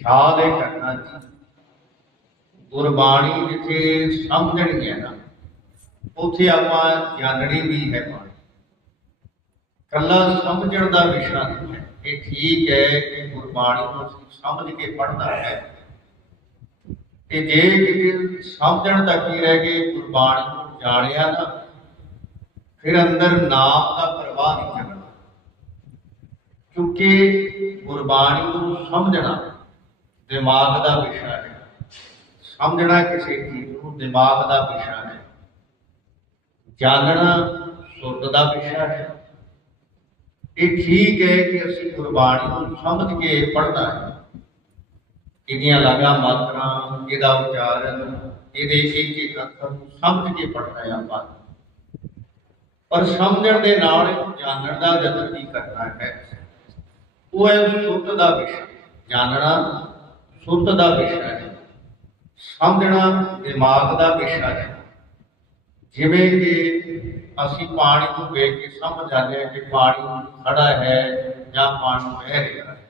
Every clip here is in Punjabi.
ਖਿਆਲ ਇਹ ਕਰਨਾ ਜੀ। ਗੁਰਬਾਣੀ ਜਿੱਥੇ ਸਮਝਣੀ ਹੈ ਨਾ, ਉੱਥੇ ਆਪਾਂ ਜਾਣਨੀ ਵੀ ਹੈ ਬਾਣੀ। ਕੱਲਾ ਸਮਝਣ ਦਾ ਵਿਸ਼ਾ ਨਹੀਂ ਹੈ। ਇਹ ਠੀਕ ਹੈ ਕਿ ਗੁਰਬਾਣੀ ਨੂੰ ਸਮਝ ਕੇ ਪੜ੍ਹਨਾ ਹੈ। ਤੇ ਜੇ ਕਿਤੇ ਸਮਝਣ ਦਾ ਕੀ ਰਹਿ ਗਏ, ਗੁਰਬਾਣੀ ਨੂੰ ਜਾਣਿਆ ਨਾ ਫਿਰ ਅੰਦਰ ਨਾਮ ਦਾ ਪ੍ਰਵਾਹ ਨਹੀਂ ਚੱਲਣਾ। ਕਿਉਂਕਿ ਗੁਰਬਾਣੀ ਨੂੰ ਸਮਝਣਾ ਦਿਮਾਗ ਦਾ ਵਿਸ਼ਾ ਹੈ। ਸਮਝਣਾ ਕਿਸੇ ਚੀਜ਼ ਨੂੰ ਦਿਮਾਗ ਦਾ ਵਿਸ਼ਾ ਹੈ। ਜਾਣਨਾ ਸੁਰਤ ਦਾ ਵਿਸ਼ਾ ਹੈ। ਇਹ ਠੀਕ ਹੈ ਕਿ ਅਸੀਂ ਗੁਰਬਾਣੀ ਨੂੰ ਸਮਝ ਕੇ ਪੜ੍ਹਨਾ ਹੈ। ਇਹਦੀਆਂ ਲਗਾ ਮਾਤਰਾ, ਇਹਦਾ ਉਚਾਰਨ, ਇਹਦੇ ਇੱਕ ਇੱਕ ਅੱਖਰ ਨੂੰ ਸਮਝ ਕੇ ਪੜ੍ਹਨਾ ਹੈ ਆਪਾਂ। ਪਰ ਸਮਝਣ ਦੇ ਨਾਲ ਇਹਨੂੰ ਜਾਣਨ ਦਾ ਯਤਨ ਵੀ ਕਰਨਾ ਹੈ। ਉਹ ਹੈ ਸੁਰਤ ਦਾ ਵਿਸ਼ਾ। ਜਾਣਨਾ ਸੁਰਤ ਦਾ ਵਿਸ਼ਾ ਹੈ ਸਮਝਣਾ ਦਿਮਾਗ ਦਾ ਵਿਸ਼ਾ ਹੈ। ਜਿਵੇਂ ਕਿ ਅਸੀਂ ਪਾਣੀ ਨੂੰ ਵੇਖ ਕੇ ਸਮਝ ਜਾਂਦੇ ਹਾਂ ਕਿ ਪਾਣੀ ਖੜਾ ਹੈ ਜਾਂ ਪਾਣੀ ਵਹਿ ਰਿਹਾ ਹੈ।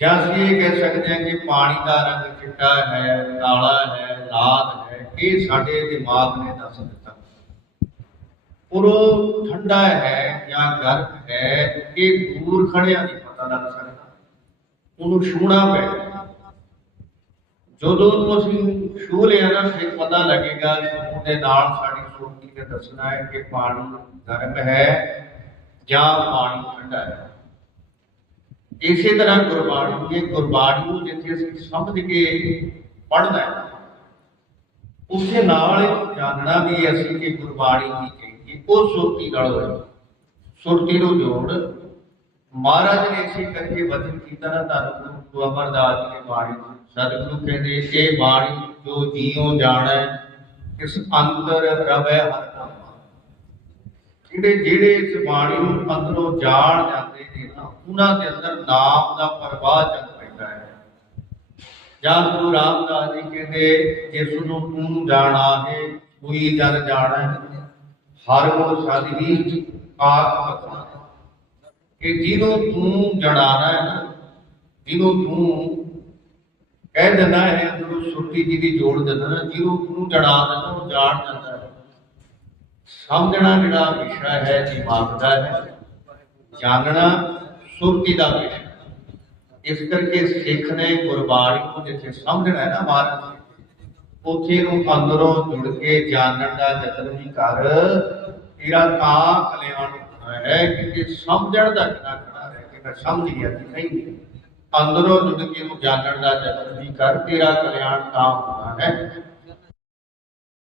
ਜਾਂ ਅਸੀਂ ਇਹ ਕਹਿ ਸਕਦੇ ਹਾਂ ਕਿ ਪਾਣੀ ਦਾ ਰੰਗ ਚਿੱਟਾ ਹੈ, ਕਾਲਾ ਹੈ, ਲਾਲ ਹੈ, ਇਹ ਸਾਡੇ ਦਿਮਾਗ ਨੇ ਦੱਸ ਦਿੱਤਾ। ਔਰ ਉਹ ਠੰਡਾ ਹੈ ਜਾਂ ਗਰਮ ਹੈ, ਇਹ ਦੂਰ ਖੜਿਆਂ ਦੀ ਪਤਾ ਲੱਗ ਉਹਨੂੰ ਛੂਣਾ ਪੈ ਜਦੋਂ ਨੂੰ ਅਸੀਂ ਛੂ ਲਿਆ ਨਾ, ਫਿਰ ਪਤਾ ਲੱਗੇਗਾ ਛੂਹਣ ਨਾਲ ਸਾਡੀ ਸੁਰਤੀ ਨੇ ਦੱਸਣਾ ਹੈ ਕਿ ਪਾਣੀ ਗਰਮ ਹੈ ਜਾਂ ਪਾਣੀ ਠੰਡਾ ਹੈ। ਇਸੇ ਤਰ੍ਹਾਂ ਗੁਰਬਾਣੀ ਇਹ ਗੁਰਬਾਣੀ ਨੂੰ ਜਿੱਥੇ ਅਸੀਂ ਸਮਝ ਕੇ ਪੜ੍ਹਨਾ ਹੈ, ਉਸੇ ਨਾਲ ਇਹ ਜਾਣਨਾ ਵੀ ਅਸੀਂ ਕਿ ਗੁਰਬਾਣੀ ਕੀ ਕਹੀਏ, ਉਹ ਸੁਰਤੀ ਨਾਲ ਹੋਇਆ ਸੁਰਤੀ ਨੂੰ ਜੋੜ ਮਹਾਰਾਜ ਨੇ ਇਸੇ ਕਰਕੇ ਵਚਨ ਕੀਤਾ ਨਾ, ਧੰਨ ਗੁਰੂ ਅਮਰਦਾਸ ਦੀ ਬਾਣੀ ਸਤਿਗੁਰੂ ਕਹਿੰਦੇ, ਇਹ ਬਾਣੀ ਜੋ ਜੀਉ ਜਾਣੈ, ਇਸ ਅੰਤਰ ਰਵੈ ਹਰ ਨਾਮਾ ਜਿਹੜੇ ਜਿਹੜੇ ਇਸ ਬਾਣੀ ਨੂੰ ਅੰਦਰੋਂ ਜਾਣ ਜਾਂਦੇ ਨੇ ਨਾ, ਉਹਨਾਂ ਦੇ ਅੰਦਰ ਨਾਮ ਦਾ ਪ੍ਰਵਾਹ ਚੱਲ ਪੈਂਦਾ ਹੈ। ਜਾਂ ਗੁਰੂ ਰਾਮਦਾਸ ਜੀ ਕਹਿੰਦੇ, ਜਿਸ ਨੂੰ ਤੂੰ ਜਾਣਾ ਹੈ ਕੋਈ ਜਨ ਜਾਣਾ। ਹਰ ਗੁਣ ਸਦ ਹੀ ਆਤਮ ਕਿ ਜਿਹਨੂੰ ਤੂੰ ਜੜਾਣਾ ਹੈ ਜਿਹਨੂੰ ਤੂੰ ਕਹਿ ਦਿੰਦਾ ਹੈ ਅੰਦਰੋਂ ਸੁਰਤੀ ਜੀ ਦੀ ਜੋੜ ਦਿੰਦਾ ਜਿਹਨੂੰ ਤੂੰ ਜੜਾ ਦਿੰਦਾ ਉਹ ਜਾਣ ਜਾਂਦਾ ਹੈ। ਸਮਝਣਾ ਜਿਹੜਾ ਵਿਸ਼ਾ ਹੈ, ਦਿਮਾਗ ਦਾ ਹੈ, ਜਾਣਨਾ ਸੁਰਤੀ ਦਾ ਵਿਸ਼ਾ ਇਸ ਕਰਕੇ ਸਿੱਖ ਨੇ ਗੁਰਬਾਣੀ ਨੂੰ ਜਿੱਥੇ ਸਮਝਣਾ ਹੈ ਨਾ ਮਹਾਰਾਜ, ਉੱਥੇ ਨੂੰ ਅੰਦਰੋਂ ਜੁੜ ਕੇ ਜਾਣਨ ਦਾ ਯਤਨ ਵੀ ਕਰ। ਤੇਰਾ ਤਾਂ ਕਲਿਆਣ ਹੈ ਕਿ ਜੇ ਸਮਝਣ ਦਾ ਕਿਨਾ ਖੜਾ ਰਹਿ ਕੇ ਮੈਂ ਸਮਝ ਗਿਆ ਕਿ ਨਹੀਂ ਅੰਦਰੋਂ ਜੁੜ ਕੇ ਨੂੰ ਜਾਣਨ ਦਾ ਯਤਨ ਵੀ ਕਰ, ਤੇਰਾ ਕਲਿਆਣ ਤਾਂ ਹੋਣਾ ਹੈ।